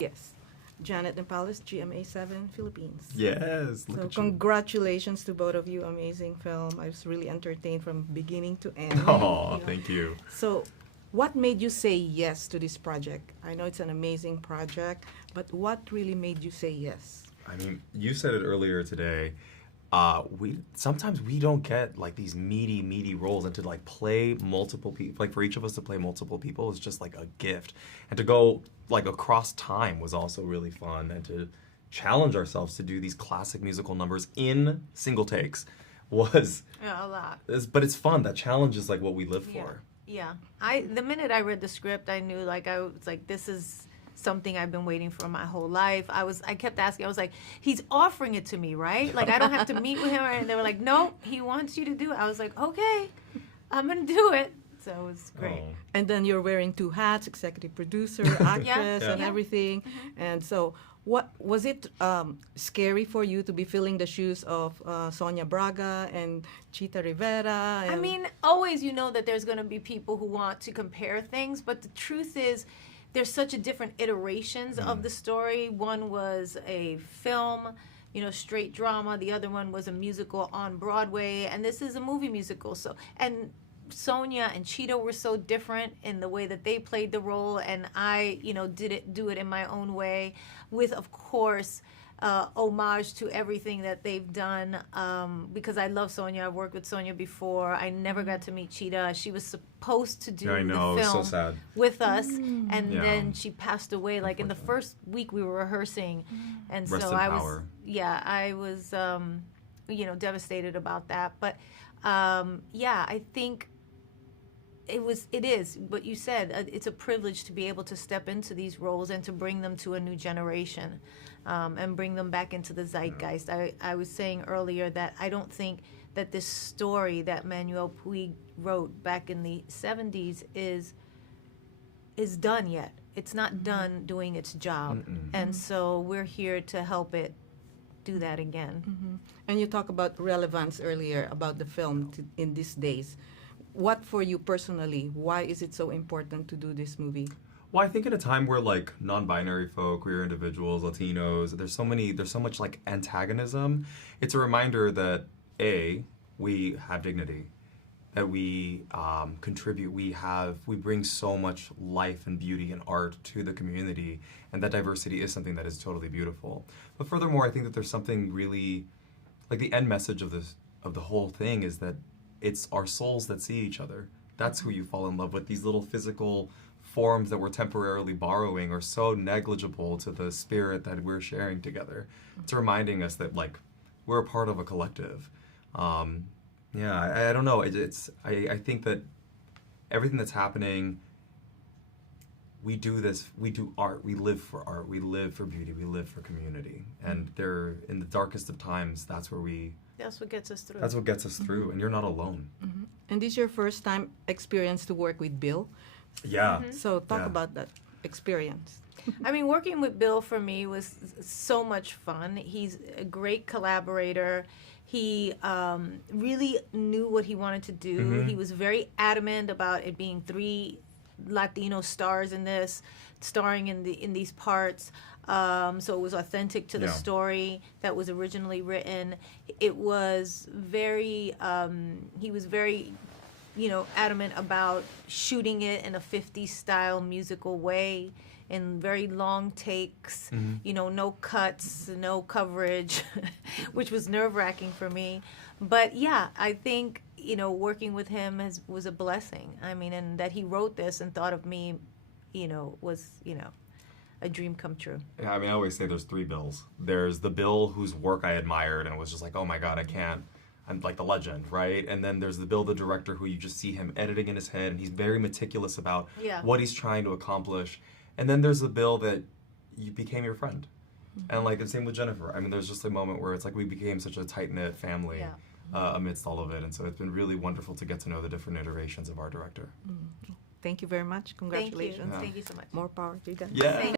Yes. Janet Nepales, GMA7 Philippines. Yes. Look So at you. congratulations to both of you. Amazing film. I was really entertained from beginning to end. Oh, You know. thank you. So what made you say yes to this project? I know it's an amazing project, but what really made you say yes? I mean, you said it earlier today. We sometimes we don't get like these meaty roles, and to like play multiple people, like for each of us to play multiple people is just like a gift. And to go like across time was also really fun, and to challenge ourselves to do these classic musical numbers in single takes was Yeah, a lot. but it's fun. That challenge is like what we live Yeah. for. Yeah. The minute I read the script, I knew I was like, this is something I've been waiting for my whole life. I kept asking, I was like, he's offering it to me, right? Like I don't have to meet with him, and they were like, no, he wants you to do it. I was like, okay, I'm gonna do it. So it was great. Oh. And then you're wearing two hats, executive producer, actress, and Yeah. everything. And so, what was it scary for you to be filling the shoes of Sonia Braga and Chita Rivera? I And mean, always you know that there's going to be people who want to compare things, but the truth is there's such a different iterations of the story. One was a film, straight drama. The other one was a musical on Broadway, and this is a movie musical. So, and Sonia and Cheetah were so different in the way that they played the role, and I, do it in my own way, with, of course, homage to everything that they've done, because I love Sonia. I've worked with Sonia before. I never got to meet Cheetah. She was supposed to do Yeah, I know. the It's so film sad. with us, and Yeah. then she passed away. Like in the first week we were rehearsing, and Rest so in I power. was, devastated about that. But I think it is what you said. It's a privilege to be able to step into these roles and to bring them to a new generation, and bring them back into the zeitgeist. I was saying earlier that I don't think that this story that Manuel Puig wrote back in the 70s is done yet. It's not done doing its job. And so we're here to help it do that again. And you talk about relevance earlier about the film in these days. What for you personally? Why is it so important to do this movie? Well, I think at a time where like non-binary folk, queer individuals, Latinos, there's so much like antagonism. It's a reminder that we have dignity, that we contribute, we bring so much life and beauty and art to the community, and that diversity is something that is totally beautiful. But furthermore, I think that there's something really, like the end message of the whole thing is that it's our souls that see each other. That's who you fall in love with. These little physical forms that we're temporarily borrowing are so negligible to the spirit that we're sharing together. It's reminding us that like we're a part of a collective. I don't know. I think that everything that's happening, we do art, we live for art, we live for beauty, we live for community. And in the darkest of times, that's what gets us through. And you're not alone. And this is your first time experience to work with Bill. Yeah. So talk Yeah. about that experience. I mean, working with Bill for me was so much fun. He's a great collaborator. He really knew what he wanted to do. He was very adamant about it being 3 Latino stars in this, starring in these parts. So it was authentic to the Yeah. story that was originally written. It was very, he was very, adamant about shooting it in a 50s style musical way, in very long takes, no cuts, no coverage, which was nerve-wracking for me. But yeah, I think, working with him was a blessing. I mean, and that he wrote this and thought of me, was, a dream come true. Yeah, I mean, I always say there's 3 Bills. There's the Bill whose work I admired and was just like, oh my God, I'm like the legend, right? And then there's the Bill, the director, who you just see him editing in his head, and he's very meticulous about what he's trying to accomplish. And then there's the Bill that you became your friend. And like the same with Jennifer. I mean, there's just a moment where it's like we became such a tight-knit family amidst all of it. And so it's been really wonderful to get to know the different iterations of our director. Thank you very much. Congratulations. Thank you so much. More power to you guys. Yeah.